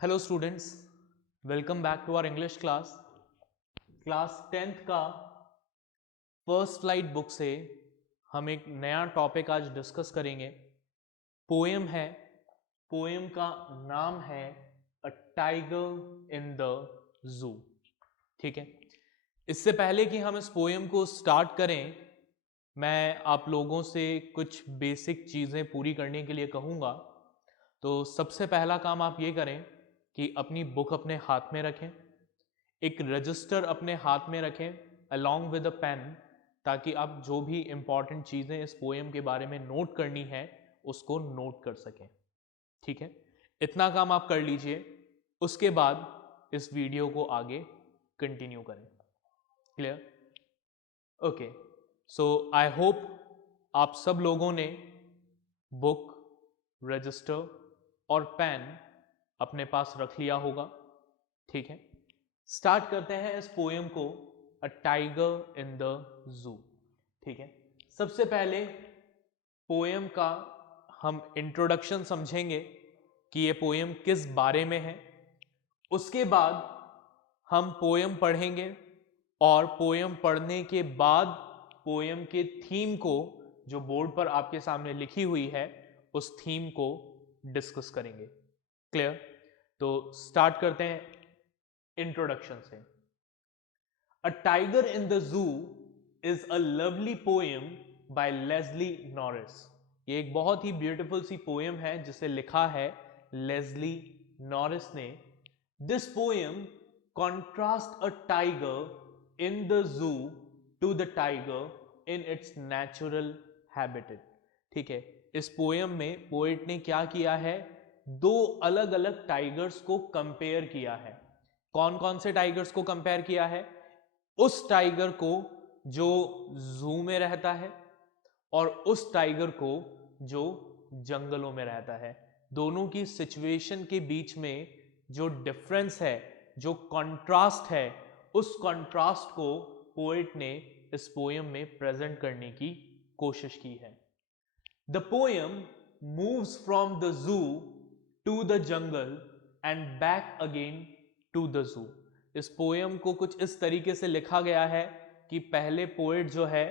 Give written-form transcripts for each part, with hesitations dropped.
Hello students, welcome back to our English class 10th का first flight book से हम एक नया टॉपिक आज डिस्कस करेंगे। पोएम है, पोएम का नाम है अ टाइगर इन द जू। ठीक है, इससे पहले कि हम इस पोएम को स्टार्ट करें, मैं आप लोगों से कुछ बेसिक चीज़ें पूरी करने के लिए कहूँगा। तो सबसे पहला काम आप ये करें कि अपनी बुक अपने हाथ में रखें, एक रजिस्टर अपने हाथ में रखें अलॉन्ग विद अ पेन, ताकि आप जो भी इंपॉर्टेंट चीज़ें इस पोएम के बारे में नोट करनी है उसको नोट कर सकें। ठीक है, इतना काम आप कर लीजिए, उसके बाद इस वीडियो को आगे कंटिन्यू करें। Clear? Okay, so I hope आप सब लोगों ने बुक, रजिस्टर और पेन अपने पास रख लिया होगा। ठीक है, स्टार्ट करते हैं इस पोएम को अ टाइगर इन द जू। ठीक है, सबसे पहले पोएम का हम इंट्रोडक्शन समझेंगे कि ये पोएम किस बारे में है। उसके बाद हम पोएम पढ़ेंगे और पोएम पढ़ने के बाद पोएम के थीम को, जो बोर्ड पर आपके सामने लिखी हुई है, उस थीम को डिस्कस करेंगे। क्लियर? तो स्टार्ट करते हैं इंट्रोडक्शन से। A tiger in the zoo is a lovely poem by Leslie Norris. ये एक बहुत ही ब्यूटीफुल सी पोएम है जिसे लिखा है लेस्ली नॉरिस ने। This poem contrast a tiger in the zoo to the tiger in its natural habitat. ठीक है, इस पोएम में पोएट ने क्या किया है, दो अलग अलग टाइगर्स को कंपेयर किया है। कौन कौन से टाइगर्स को कंपेयर किया है? उस टाइगर को जो जू में रहता है और उस टाइगर को जो जंगलों में रहता है। दोनों की सिचुएशन के बीच में जो डिफरेंस है, जो कंट्रास्ट है, उस कंट्रास्ट को पोएट ने इस पोएम में प्रेजेंट करने की कोशिश की है। The poem moves from the zoo to the jungle and back again to the zoo. इस पोएम को कुछ इस तरीके से लिखा गया है कि पहले पोएट जो है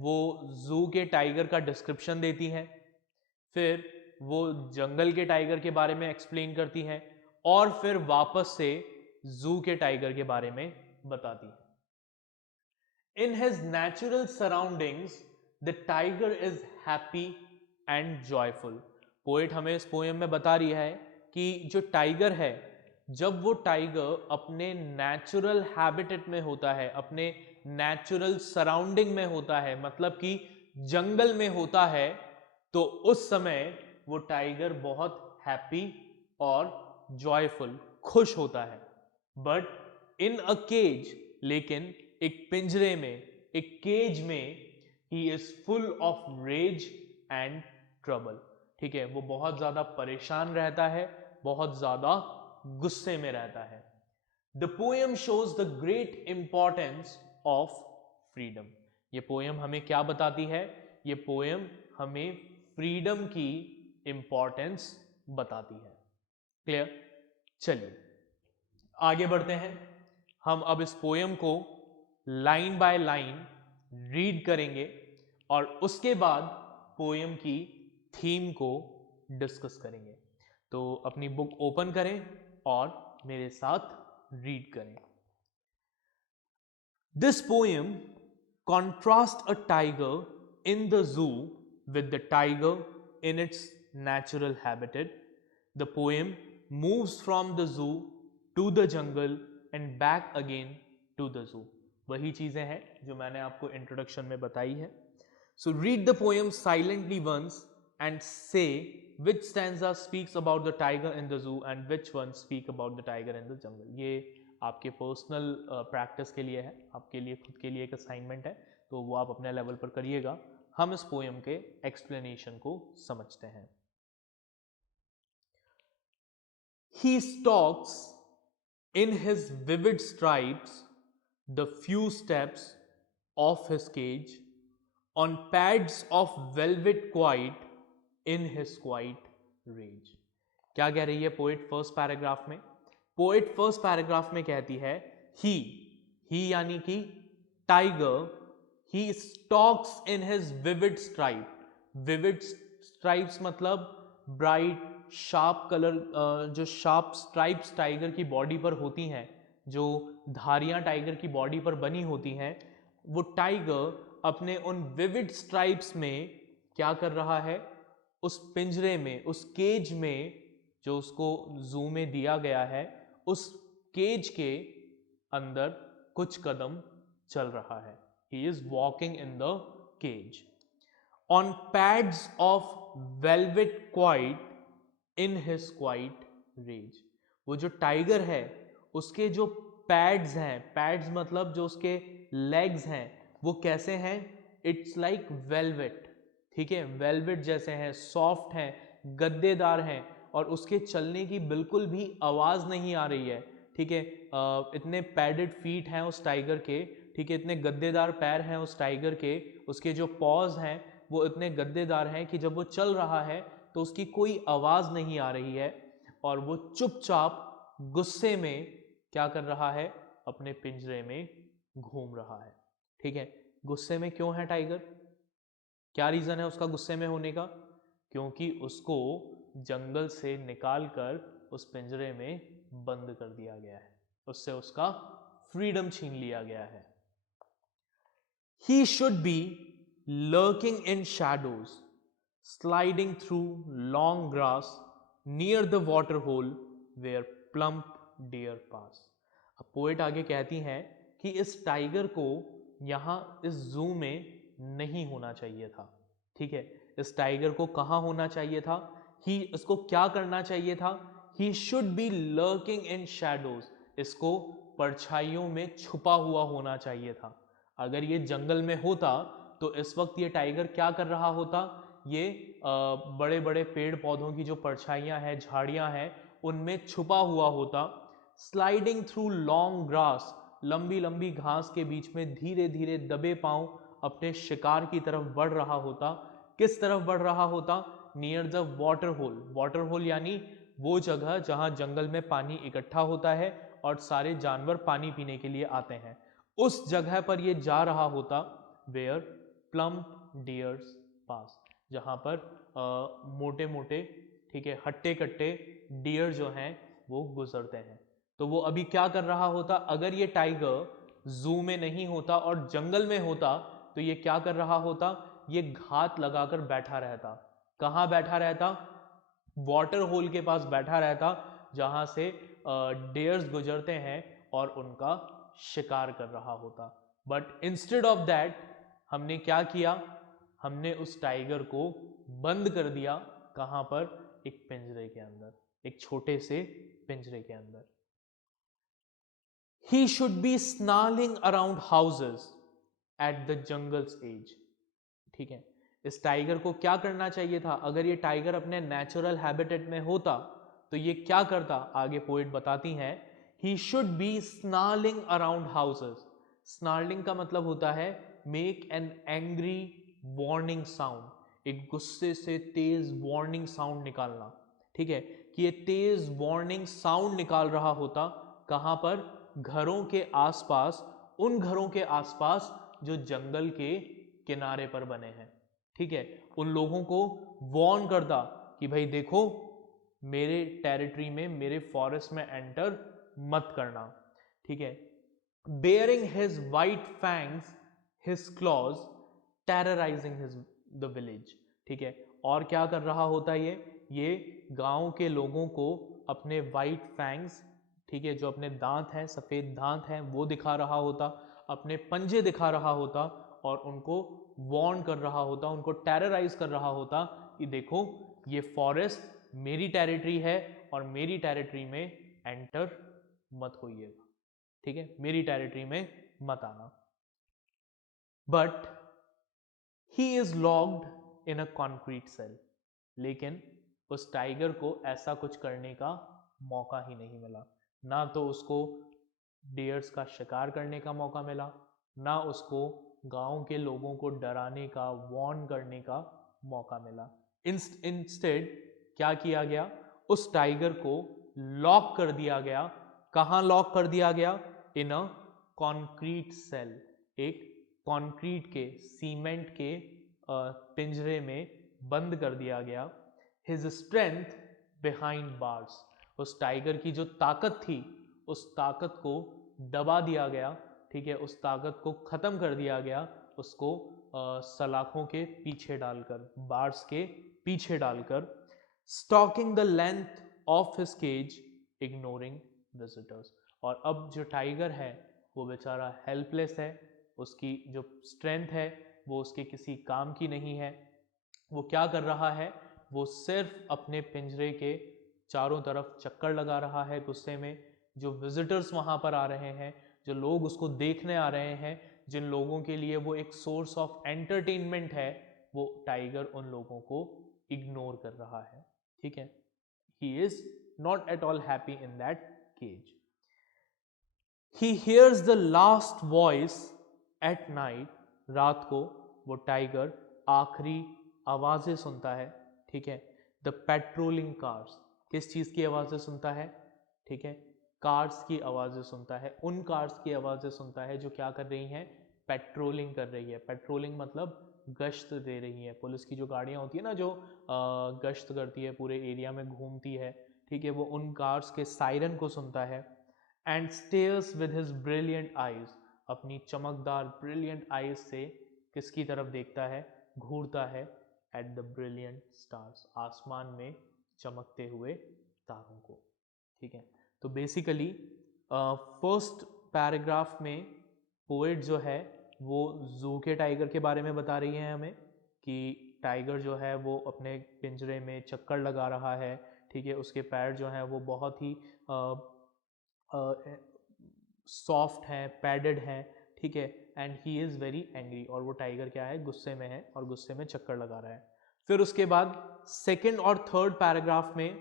वो जू के टाइगर का डिस्क्रिप्शन देती है, फिर वो जंगल के टाइगर के बारे में एक्सप्लेन करती है और फिर वापस से जू के टाइगर के बारे में बताती है। In his natural surroundings the tiger is happy and joyful. Poet हमें इस पोएम में बता रही है कि जो टाइगर है, जब वो टाइगर अपने नेचुरल हैबिटेट में होता है, अपने नेचुरल सराउंडिंग में होता है, मतलब कि जंगल में होता है, तो उस समय वो टाइगर बहुत हैप्पी और जॉयफुल, खुश होता है। बट इन अ केज, लेकिन एक पिंजरे में, एक केज में, he is full of rage and trouble. ठीक है, वो बहुत ज्यादा परेशान रहता है, बहुत ज्यादा गुस्से में रहता है। The poem shows the great importance of freedom. ये पोएम हमें क्या बताती है? ये पोएम हमें फ्रीडम की इंपॉर्टेंस बताती है। क्लियर? चलिए आगे बढ़ते हैं। हम अब इस पोएम को लाइन बाय लाइन रीड करेंगे और उसके बाद पोएम की थीम को डिस्कस करेंगे। तो अपनी बुक ओपन करें और मेरे साथ रीड करें। This poem contrasts a tiger in the zoo with the tiger in its natural habitat. The poem moves from the zoo to the jungle and back again to the zoo. वही चीजें हैं जो मैंने आपको introduction में बताई है। So read the poem silently once and say which stanza speaks about the tiger in the zoo and which one speak about the tiger in the jungle. ये आपके पर्सनल प्रैक्टिस के लिए है, आपके लिए खुद के लिए एक असाइनमेंट है, तो वो आप अपने लेवल पर करिएगा। हम इस पोएम के एक्सप्लेनेशन को समझते हैं। He stalks in his vivid stripes the few steps of his cage on pads of velvet quiet in his quiet rage. क्या कह रही है पोएट फर्स्ट पैराग्राफ में? पोएट फर्स्ट पैराग्राफ में कहती है ही यानी कि tiger, he stocks in his vivid stripe. Vivid stripes मतलब ब्राइट शार्प कलर, जो शार्प स्ट्राइप्स टाइगर की बॉडी पर होती हैं, जो धारियां टाइगर की बॉडी पर बनी होती हैं, वो टाइगर अपने उन विविड स्ट्राइप्स में क्या कर रहा है, उस पिंजरे में, उस केज में जो उसको जू में दिया गया है, उस केज के अंदर कुछ कदम चल रहा है। He is walking in the cage on pads of velvet quiet in his quiet rage। वो जो टाइगर है उसके जो पैड्स हैं, पैड्स मतलब जो उसके लेग्स हैं, वो कैसे हैं, इट्स लाइक वेलवेट, ठीक है, वेलवेट जैसे हैं, सॉफ्ट हैं, गद्देदार हैं, और उसके चलने की बिल्कुल भी आवाज नहीं आ रही है, ठीक है। इतने पैडेड फीट हैं उस टाइगर के, ठीक है, इतने गद्देदार पैर हैं उस टाइगर के, उसके जो पॉज हैं वो इतने गद्देदार हैं कि जब वो चल रहा है तो उसकी कोई आवाज नहीं आ रही है, और वो चुपचाप गुस्से में क्या कर रहा है, अपने पिंजरे में घूम रहा है, ठीक है। गुस्से में क्यों है टाइगर, क्या रीजन है उसका गुस्से में होने का, क्योंकि उसको जंगल से निकालकर उस पिंजरे में बंद कर दिया गया है, उससे उसका फ्रीडम छीन लिया गया है। He should be lurking in shadows, sliding through long grass near the water hole where plump deer pass। अब पोएट आगे कहती हैं कि इस टाइगर को यहाँ इस जू में नहीं होना चाहिए था, ठीक है। इस टाइगर को कहाँ होना चाहिए था, इसको क्या करना चाहिए था, he should be lurking in shadows, इसको परछाइयों में छुपा हुआ होना चाहिए था। अगर ये जंगल में होता तो इस वक्त ये टाइगर क्या कर रहा होता, ये बड़े बड़े पेड़ पौधों की जो परछाइयाँ हैं, झाड़ियाँ हैं, उनमें छुपा हुआ होता। स्लाइडिंग थ्रू लॉन्ग ग्रास, लंबी लंबी घास के बीच में धीरे धीरे दबे पांव अपने शिकार की तरफ बढ़ रहा होता। किस तरफ बढ़ रहा होता, near the water hole. Water hole यानी वो जगह जहां जंगल में पानी इकट्ठा होता है और सारे जानवर पानी पीने के लिए आते हैं, उस जगह पर ये जा रहा होता। वेयर प्लम्प डियर्स पास, जहां पर मोटे मोटे, ठीक है, हट्टे कट्टे डियर जो हैं वो गुजरते हैं। तो वो अभी क्या कर रहा होता, अगर ये टाइगर जू में नहीं होता और जंगल में होता तो ये क्या कर रहा होता, ये घात लगाकर बैठा रहता। कहाँ बैठा रहता, वाटर होल के पास बैठा रहता, जहां से डियर्स गुजरते हैं और उनका शिकार कर रहा होता। बट इंस्टेड ऑफ दैट हमने क्या किया, हमने उस टाइगर को बंद कर दिया। कहां पर, एक पिंजरे के अंदर, एक छोटे से पिंजरे के अंदर। He should be snarling around houses at the jungle's edge। ठीक है, इस टाइगर को क्या करना चाहिए था, अगर ये टाइगर अपने नेचुरल हैबिटेट में होता तो ये क्या करता, आगे पोएट बताती हैं। He should be snarling around houses। Snarling का मतलब होता है make an angry warning sound, एक गुस्से से तेज वार्निंग साउंड निकालना, ठीक है, कि ये तेज वार्निंग साउंड निकाल रहा होता। कहां पर, घरों के आसपास, उन घरों के आसपास जो जंगल के किनारे पर बने हैं, ठीक है। उन लोगों को वार्न करता कि भाई देखो, मेरे टेरिटरी में, मेरे फॉरेस्ट में एंटर मत करना, ठीक है। Bearing his white fangs, his clause, terrorising his the village, ठीक है। और क्या कर रहा होता ये गांव के लोगों को अपने वाइट फैंग्स, ठीक है, जो अपने दांत हैं, सफेद दांत हैं, वो दिखा रहा होता, अपने पंजे दिखा रहा होता और उनको वार्न कर रहा होता, उनको टेरराइज कर रहा होता कि देखो ये फॉरेस्ट मेरी टेरिटरी है और मेरी टेरिटरी में एंटर मत होइएगा, ठीक है, मेरी टेरिटरी में मत आना। But he is locked in a concrete cell. लेकिन उस टाइगर को ऐसा कुछ करने का मौका ही नहीं मिला। ना तो उसको डियर्स का शिकार करने का मौका मिला, ना उसको गांव के लोगों को डराने का, वार्न करने का मौका मिला। इंस्टेड क्या किया गया, उस टाइगर को लॉक कर दिया गया कहाँ लॉक कर दिया गया? इन अ कॉन्क्रीट सेल, एक कॉन्क्रीट के, सीमेंट के पिंजरे में बंद कर दिया गया। हिज स्ट्रेंथ बिहाइंड बार्स, उस टाइगर की जो ताकत थी उस ताकत को दबा दिया गया, ठीक है, उस ताकत को खत्म कर दिया गया, उसको सलाखों के पीछे डालकर, बार्स के पीछे डालकर। Stalking the length of his cage, ignoring visitors. और अब जो टाइगर है वो बेचारा हेल्पलेस है, उसकी जो स्ट्रेंथ है वो उसके किसी काम की नहीं है। वो क्या कर रहा है? वो सिर्फ अपने पिंजरे के चारों तरफ चक्कर लगा रहा है गुस्से में। जो विजिटर्स वहाँ पर आ रहे हैं, जो लोग उसको देखने आ रहे हैं, जिन लोगों के लिए वो एक सोर्स ऑफ एंटरटेनमेंट है, वो टाइगर उन लोगों को इग्नोर कर रहा है, ठीक है। He is not at all happy in that cage. He hears the last voice at night. रात को वो टाइगर आखिरी आवाजें सुनता है, ठीक है। द पेट्रोलिंग कार्स, किस चीज की आवाजें सुनता है? ठीक है, कार्स की आवाजें सुनता है, उन कार्स की आवाजें सुनता है जो क्या कर रही हैं? पेट्रोलिंग कर रही है। पेट्रोलिंग मतलब गश्त दे रही है। पुलिस की जो गाड़ियां होती है ना, जो गश्त करती है, पूरे एरिया में घूमती है, ठीक है, वो उन कार्स के सायरन को सुनता है। And stairs with his brilliant eyes, अपनी चमकदार ब्रिलियंट आईज से किसकी तरफ देखता है? घूरता है एट द ब्रिलियंट स्टार्स, आसमान में चमकते हुए तारों को, ठीक है। तो बेसिकली फर्स्ट पैराग्राफ में पोएट जो है वो जू के टाइगर के बारे में बता रही है हमें कि टाइगर जो है वो अपने पिंजरे में चक्कर लगा रहा है, ठीक है, उसके पैर जो हैं वो बहुत ही सॉफ्ट हैं, पैडेड हैं, ठीक है, and he is very angry, और वो टाइगर क्या है? गुस्से में है और गुस्से में चक्कर लगा रहा है। फिर उसके बाद सेकेंड और थर्ड पैराग्राफ में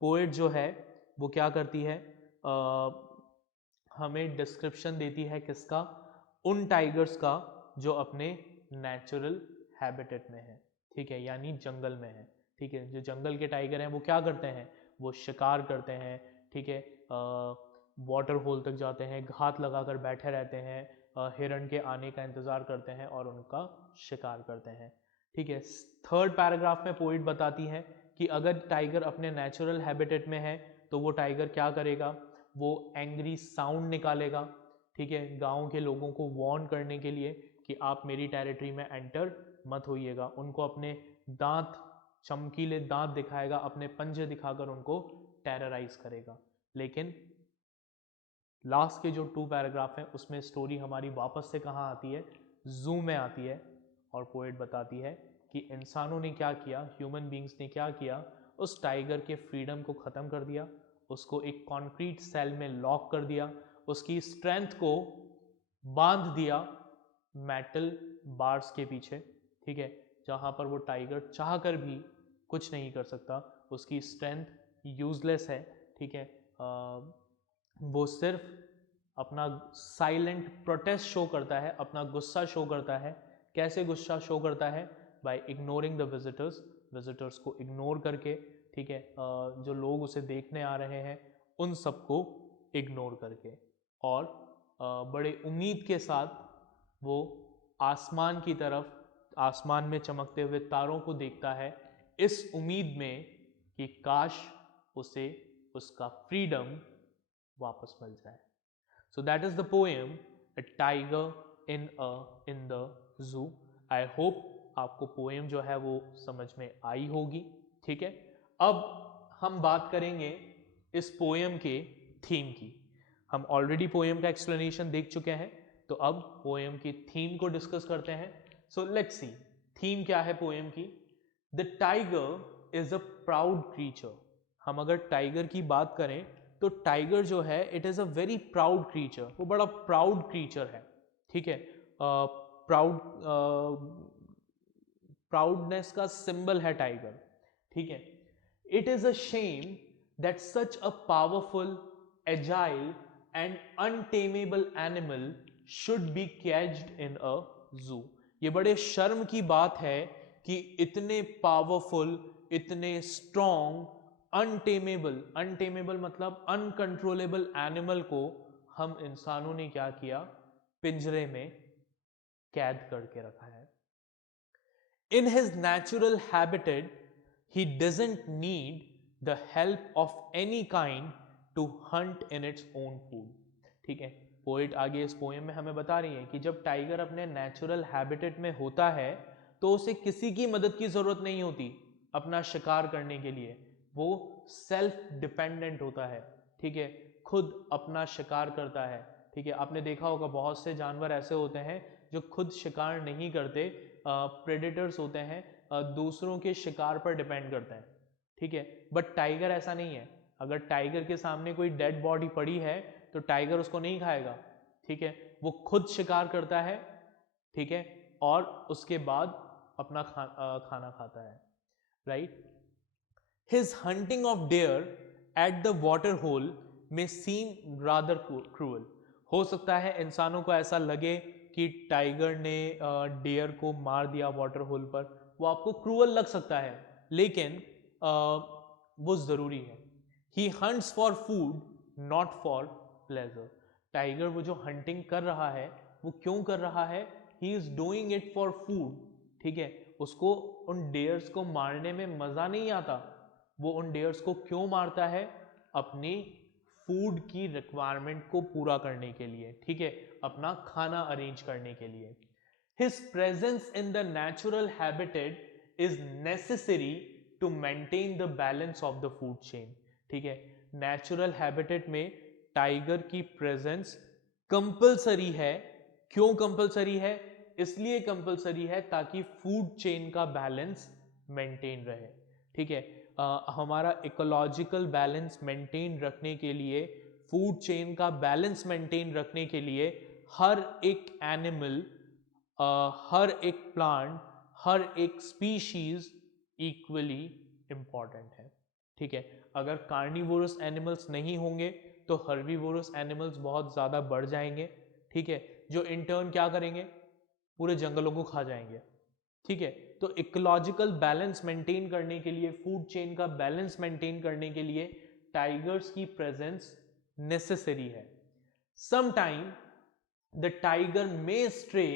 पोएट जो है वो क्या करती है? हमें डिस्क्रिप्शन देती है किसका? उन टाइगर्स का जो अपने नेचुरल हैबिटेट में है, ठीक है, यानी जंगल में है, ठीक है। जो जंगल के टाइगर हैं वो क्या करते हैं? वो शिकार करते हैं, ठीक है, वाटर होल तक जाते हैं, घात लगाकर बैठे रहते हैं, हिरण के आने का इंतज़ार करते हैं और उनका शिकार करते हैं, ठीक है। थर्ड पैराग्राफ में पोइट बताती है कि अगर टाइगर अपने नेचुरल हैबिटेट में है तो वो टाइगर क्या करेगा? वो एंग्री साउंड निकालेगा, ठीक है, गांव के लोगों को वार्न करने के लिए कि आप मेरी टेरिटरी में एंटर मत होइएगा। उनको अपने दांत, चमकीले दांत दिखाएगा, अपने पंजे दिखाकर उनको टेरराइज करेगा। लेकिन लास्ट के जो 2 पैराग्राफ हैं उसमें स्टोरी हमारी वापस से कहाँ आती है? जू में आती है। और पोएट बताती है कि इंसानों ने क्या किया, ह्यूमन बींग्स ने क्या किया? उस टाइगर के फ्रीडम को ख़त्म कर दिया, उसको एक कॉन्क्रीट सेल में लॉक कर दिया, उसकी स्ट्रेंथ को बांध दिया मेटल बार्स के पीछे, ठीक है, जहाँ पर वो टाइगर चाह कर भी कुछ नहीं कर सकता। उसकी स्ट्रेंथ यूजलेस है, ठीक है। वो सिर्फ अपना साइलेंट प्रोटेस्ट शो करता है, अपना गुस्सा शो करता है। कैसे गुस्सा शो करता है? By ignoring the visitors, visitors को इग्नोर करके, ठीक है, जो लोग उसे देखने आ रहे हैं उन सबको इग्नोर करके। और बड़े उम्मीद के साथ वो आसमान की तरफ, आसमान में चमकते हुए तारों को देखता है, इस उम्मीद में कि काश उसे उसका फ्रीडम वापस मिल जाए। So that is the poem a tiger in the जू। आई होप आपको पोएम जो है वो समझ में आई होगी, ठीक है। अब हम बात करेंगे इस पोएम के थीम की। हम ऑलरेडी पोएम का एक्सप्लेनेशन देख चुके हैं, तो अब पोएम की थीम को डिस्कस करते हैं। सो लेट्स सी थीम क्या है पोएम की। The tiger is a proud creature. हम अगर टाइगर की बात करें तो टाइगर जो है it is a very proud creature, वो बड़ा प्राउड क्रीचर है, ठीक है। प्राउडनेस का सिंबल है टाइगर, ठीक है। It is a shame that such a powerful, agile and untameable animal should be catched in a zoo. ये बड़े शर्म की बात है कि इतने पावरफुल, इतने स्ट्रॉन्ग, अनटेमेबल, अनटेमेबल मतलब अनकंट्रोलेबल एनिमल को हम इंसानों ने क्या किया, पिंजरे में कैद करके रखा है। In his natural habitat he doesn't need the help of any kind to hunt in its own food. ठीक है, पोइट आगे इस पोएम में हमें बता रही है कि जब टाइगर अपने नेचुरल हैबिटेट में होता है तो उसे किसी की मदद की जरूरत नहीं होती अपना शिकार करने के लिए, वो सेल्फ डिपेंडेंट होता है। ठीक है, खुद अपना शिकार करता है। ठीक है, आपने देखा होगा बहुत से जानवर ऐसे होते हैं जो खुद शिकार नहीं करते, प्रेडेटर्स होते हैं, दूसरों के शिकार पर डिपेंड करते हैं। ठीक है, बट टाइगर ऐसा नहीं है। अगर टाइगर के सामने कोई डेड बॉडी पड़ी है तो टाइगर उसको नहीं खाएगा। ठीक है, वो खुद शिकार करता है। ठीक है, और उसके बाद अपना खाना खाता है। Right, his hunting of deer at the water hole में सीम रादर क्रूअल। हो सकता है इंसानों को ऐसा लगे कि टाइगर ने डेयर को मार दिया वाटर होल पर, वो आपको क्रूअल लग सकता है, लेकिन वो जरूरी है। He hunts for food not for pleasure. Tiger वो जो हंटिंग कर रहा है वो क्यों कर रहा है, he is doing it for food. ठीक है, उसको उन डेयर्स को मारने में मजा नहीं आता। वो उन डेयर्स को क्यों मारता है, अपनी फूड की रिक्वायरमेंट को पूरा करने के लिए। ठीक है, अपना खाना अरेंज करने के लिए। His presence in the natural habitat is necessary to maintain the balance of the food chain. ठीक है, नेचुरल हैबिटेट में टाइगर की प्रेजेंस कंपलसरी है। क्यों कंपलसरी है, इसलिए कंपलसरी है ताकि फूड चेन का बैलेंस मेंटेन रहे। ठीक है, हमारा इकोलॉजिकल बैलेंस मेंटेन रखने के लिए, फूड चेन का बैलेंस मेंटेन रखने के लिए हर एक एनिमल, हर एक प्लांट, हर एक स्पीशीज इक्वली इंपॉर्टेंट है। ठीक है, अगर कार्निवोरस एनिमल्स नहीं होंगे तो हर्बीवोरस एनिमल्स बहुत ज़्यादा बढ़ जाएंगे। ठीक है, जो इंटर्न क्या करेंगे, पूरे जंगलों को खा जाएंगे। ठीक है, तो इकोलॉजिकल बैलेंस मेंटेन करने के लिए, फूड चेन का बैलेंस मेंटेन करने के लिए टाइगर्स की प्रेजेंस नेसेसरी है। Sometime the tiger may stray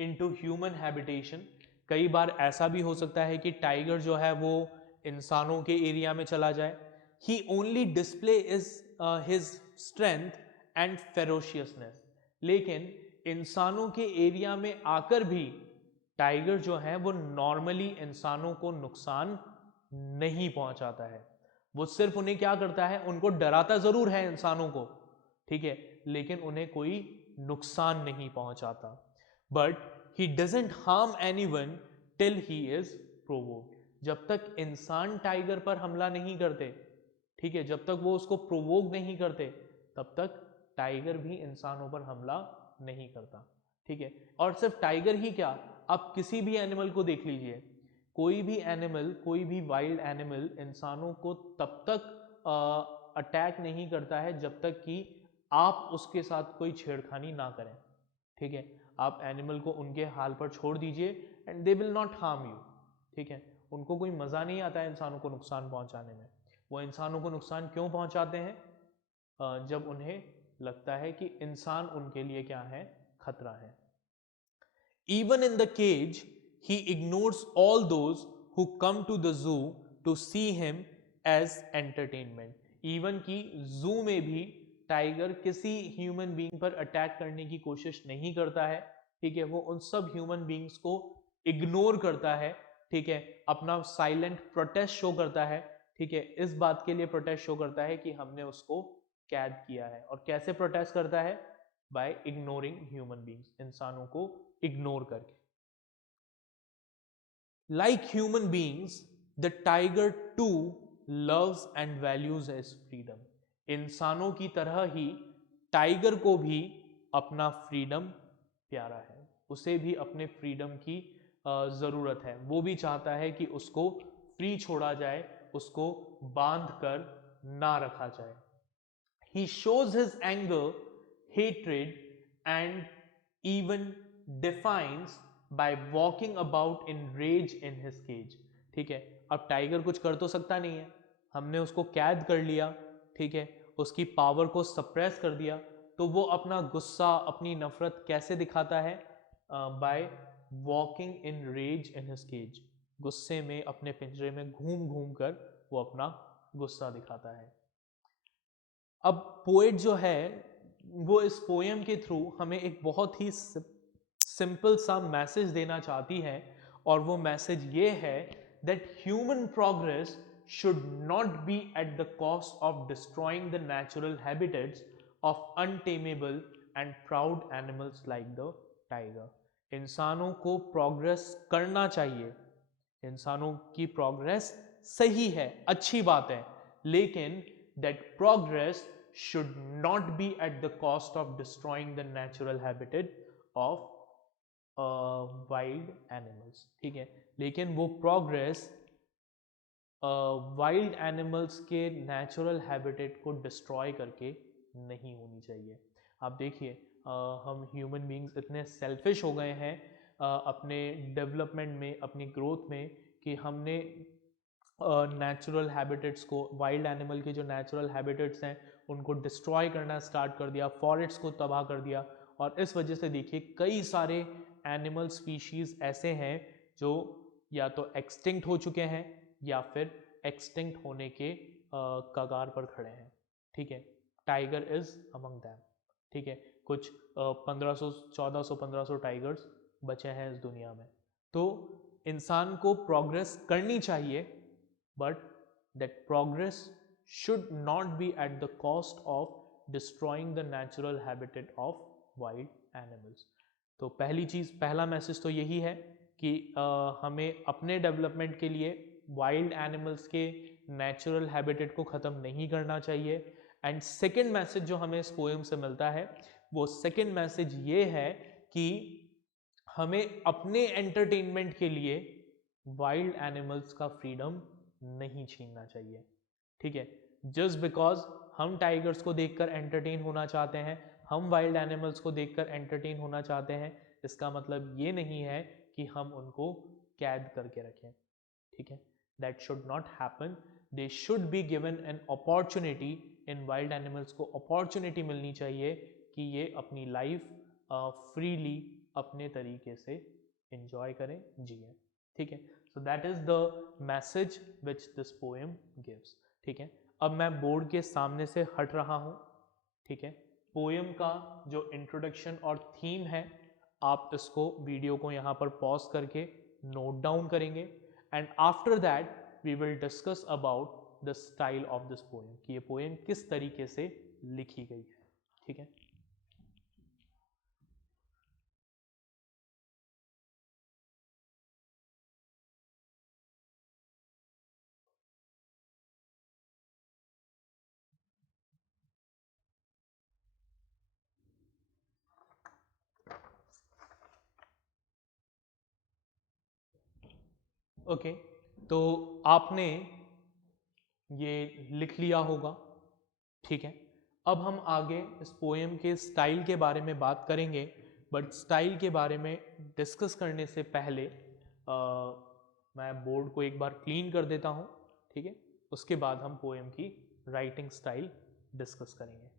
into human habitation. कई बार ऐसा भी हो सकता है कि टाइगर जो है वो इंसानों के एरिया में चला जाए। He only display is his strength and ferociousness. लेकिन इंसानों के एरिया में आकर भी टाइगर जो है वो नॉर्मली इंसानों को नुकसान नहीं पहुंचाता है। वो सिर्फ उन्हें क्या करता है, उनको डराता जरूर है इंसानों को। ठीक है, लेकिन उन्हें कोई नुकसान नहीं पहुंचाता। But he doesn't harm anyone till he is provoked. जब तक इंसान टाइगर पर हमला नहीं करते, ठीक है, जब तक वो उसको प्रोवोक नहीं करते, तब तक टाइगर भी इंसानों पर हमला नहीं करता। ठीक है, और सिर्फ टाइगर ही क्या, आप किसी भी एनिमल को देख लीजिए, कोई भी एनिमल, कोई भी वाइल्ड एनिमल इंसानों को तब तक अटैक नहीं करता है जब तक कि आप उसके साथ कोई छेड़खानी ना करें। ठीक है, आप एनिमल को उनके हाल पर छोड़ दीजिए and they will not harm you. ठीक है, उनको कोई मज़ा नहीं आता है इंसानों को नुकसान पहुंचाने में। वो इंसानों को नुकसान क्यों पहुंचाते हैं, जब उन्हें लगता है कि इंसान उनके लिए क्या है, खतरा है। Even in the cage, he ignores all those who come to the zoo to see him as entertainment. Even कि zoo में भी टाइगर किसी ह्यूमन बीइंग पर अटैक करने की कोशिश नहीं करता है। ठीक है, वो उन सब ह्यूमन बीइंग्स को इग्नोर करता है। ठीक है, अपना साइलेंट प्रोटेस्ट शो करता है। ठीक है, इस बात के लिए प्रोटेस्ट शो करता है कि हमने उसको कैद किया है। और कैसे प्रोटेस्ट करता है, बाय इग्नोरिंग ह्यूमन बीइंग्स, इंसानों को इग्नोर करके। Like human beings the tiger too loves and values his freedom. इंसानों की तरह ही टाइगर को भी अपना फ्रीडम प्यारा है, उसे भी अपने फ्रीडम की जरूरत है। वो भी चाहता है कि उसको फ्री छोड़ा जाए, उसको बांध कर ना रखा जाए। He shows his anger, hatred, and even defiance by walking about in rage in his cage. ठीक है, अब टाइगर कुछ कर तो सकता नहीं है, हमने उसको कैद कर लिया, ठीक है, उसकी पावर को सप्रेस कर दिया, तो वो अपना गुस्सा, अपनी नफरत कैसे दिखाता है? By walking in rage in his cage, गुस्से में अपने पिंजरे में घूम घूम कर वो अपना गुस्सा दिखाता है। अब पोएट जो है वो इस पोएम के थ्रू हमें एक बहुत ही सिंपल सा मैसेज देना चाहती है, और वो मैसेज ये है that human progress should not be at the cost of destroying the natural habitats of untamable and proud animals like the tiger. इंसानों को प्रोग्रेस करना चाहिए, इंसानों की प्रोग्रेस सही है, अच्छी बात है, लेकिन that progress should not be at the cost of destroying the natural habitat of wild animals, ठीक है, लेकिन वो प्रोग्रेस वाइल्ड एनिमल्स के नेचुरल हैबिटेट को डिस्ट्रॉय करके नहीं होनी चाहिए। आप देखिए हम ह्यूमन बीइंग्स इतने सेल्फिश हो गए हैं अपने डेवलपमेंट में, अपनी ग्रोथ में, कि हमने नेचुरल हैबिटेट्स को, वाइल्ड एनिमल के जो नेचुरल हैबिटेट्स हैं उनको डिस्ट्रॉय करना स्टार्ट कर दिया, फॉरेस्ट को तबाह कर दिया, और इस वजह से देखिए कई सारे एनिमल स्पीशीज़ ऐसे हैं जो या तो एक्सटिंक्ट हो चुके हैं या फिर एक्सटिंक्ट होने के कगार पर खड़े हैं, ठीक है। टाइगर इज अमंग दैम, ठीक है, कुछ 1500 1400 1500 टाइगर्स बचे हैं इस दुनिया में। तो इंसान को प्रोग्रेस करनी चाहिए, but that progress should not be at the cost of destroying the natural habitat of wild animals. तो पहली चीज़, पहला मैसेज तो यही है कि हमें अपने डेवलपमेंट के लिए वाइल्ड एनिमल्स के नेचुरल हैबिटेट को ख़त्म नहीं करना चाहिए। एंड सेकेंड मैसेज जो हमें इस पोएम से मिलता है, वो सेकेंड मैसेज ये है कि हमें अपने एंटरटेनमेंट के लिए वाइल्ड एनिमल्स का फ्रीडम नहीं छीनना चाहिए, ठीक है। जस्ट बिकॉज हम टाइगर्स को देखकर एंटरटेन होना चाहते हैं, हम वाइल्ड एनिमल्स को देखकर एंटरटेन होना चाहते हैं, इसका मतलब ये नहीं है कि हम उनको कैद करके रखें, ठीक है। That should not happen. They should be given an opportunity, in wild animals को अपॉर्चुनिटी मिलनी चाहिए कि ये अपनी लाइफ फ्रीली अपने तरीके से इंजॉय करें, जिए, ठीक है। So that is the message which this poem gives, ठीक है। अब मैं बोर्ड के सामने से हट रहा हूं, ठीक है। पोएम का जो इंट्रोडक्शन और थीम है, आप इसको वीडियो को यहाँ पर पॉज करके नोट डाउन करेंगे, and after that we will discuss about the style of this poem, कि ये पोएम किस तरीके से लिखी गई है, ठीक है। ओके, तो आपने ये लिख लिया होगा, ठीक है। अब हम आगे इस पोएम के स्टाइल के बारे में बात करेंगे, बट स्टाइल के बारे में डिस्कस करने से पहले मैं बोर्ड को एक बार क्लीन कर देता हूँ, ठीक है। उसके बाद हम पोएम की राइटिंग स्टाइल डिस्कस करेंगे।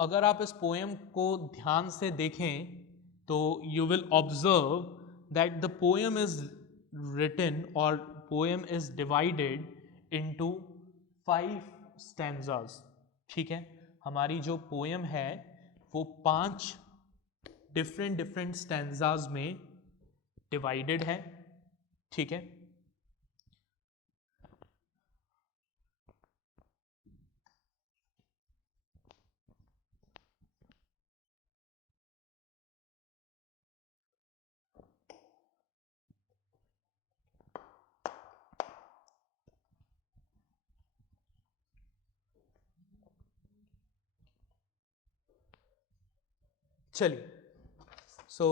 अगर आप इस पोएम को ध्यान से देखें तो you will observe that the poem is written, और poem is divided into 5 stanzas, ठीक है। हमारी जो पोएम है वो 5 डिफरेंट डिफरेंट स्टैंजाज में डिवाइडेड है, ठीक है। चलिए, so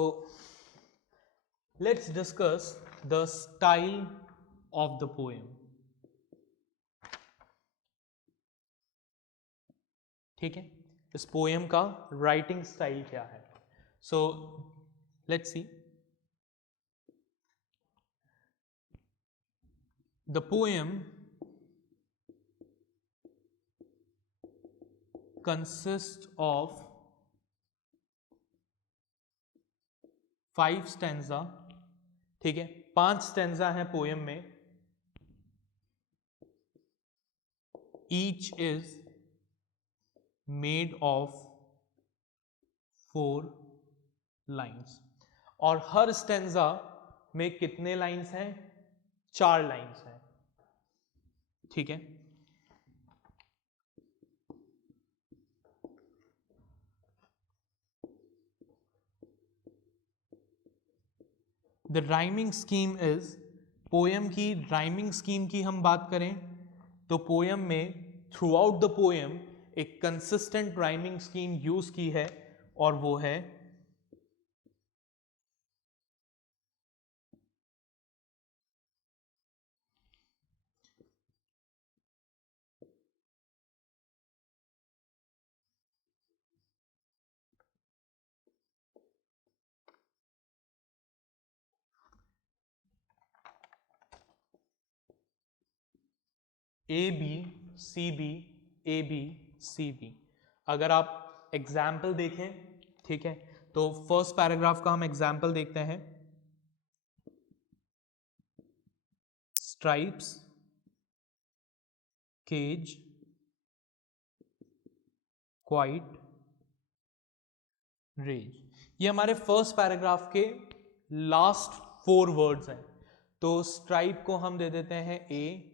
let's discuss the style of the poem. ठीक है, इस पोएम का राइटिंग स्टाइल क्या है? So let's see. The poem consists of 5 stanza. ठीक है, 5 स्टेंजा है पोएम में। Each is made of 4 lines. और हर स्टेंजा में कितने लाइन्स हैं? 4 लाइन्स हैं। ठीक है, the rhyming scheme is, poem की राइमिंग स्कीम की हम बात करें तो पोएम में थ्रू आउट द पोएम एक कंसिस्टेंट राइमिंग स्कीम यूज की है, और वो है A B C B, A B C B. अगर आप एग्जाम्पल देखें, ठीक है, तो फर्स्ट पैराग्राफ का हम एग्जाम्पल देखते हैं। स्ट्राइप्स, केज, क्वाइट, रेज, ये हमारे फर्स्ट पैराग्राफ के लास्ट 4 वर्ड्स हैं। तो स्ट्राइप को हम दे देते हैं ए,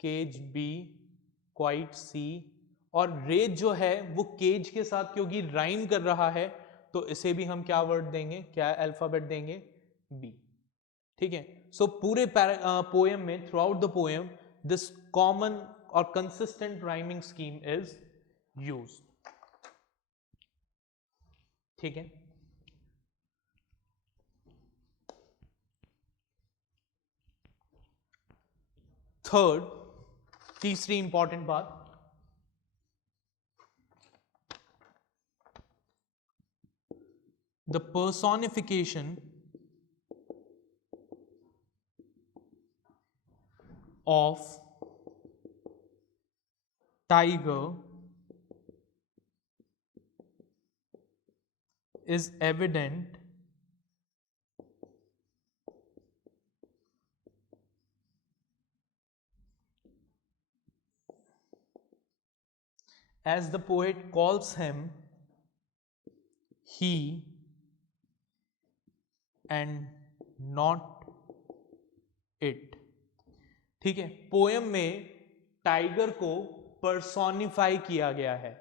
केज बी, क्वाइट सी, और रेज जो है वो केज के साथ क्योंकि राइम कर रहा है तो इसे भी हम क्या वर्ड देंगे, क्या अल्फाबेट देंगे? बी। ठीक है, सो पूरे पोएम में throughout the poem this common और consistent rhyming scheme is used. ठीक है, थर्ड, तीसरी इंपॉर्टेंट बात, the personification of tiger is evident as the poet calls him he and not it। ठीक है, पोएम में टाइगर को पर्सोनिफाई किया गया है,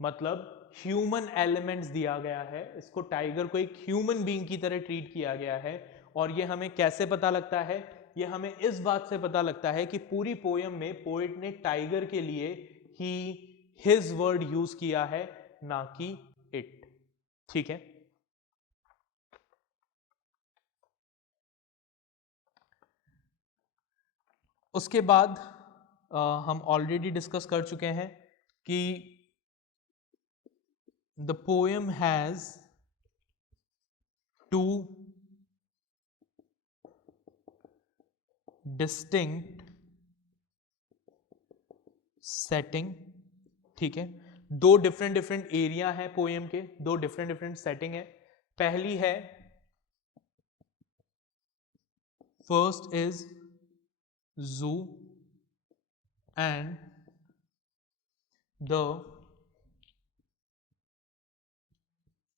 मतलब ह्यूमन एलिमेंट्स दिया गया है, इसको टाइगर को एक ह्यूमन बीइंग की तरह ट्रीट किया गया है। और ये हमें कैसे पता लगता है? ये हमें इस बात से पता लगता है कि पूरी पोएम में पोएट ने टाइगर के लिए ही, हिज वर्ड यूज किया है, ना कि इट। ठीक है, उसके बाद हम ऑलरेडी डिस्कस कर चुके हैं कि the poem has 2 distinct setting. ठीक है, 2 डिफरेंट एरिया है पोएम के, 2 डिफरेंट सेटिंग है। पहली है, फर्स्ट इज जू and the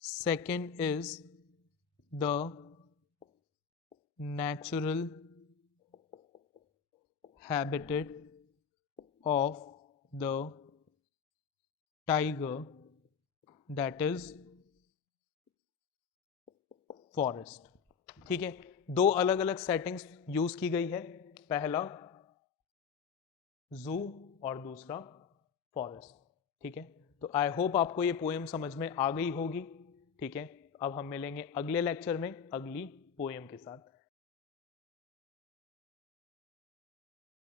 second is the natural habitat of the tiger, that is forest। ठीक है, 2 अलग अलग सेटिंग्स यूज की गई है, पहला जू और दूसरा फॉरेस्ट। ठीक है, तो आई होप आपको ये पोएम समझ में आ गई होगी। ठीक है, अब हम मिलेंगे अगले लेक्चर में अगली पोएम के साथ।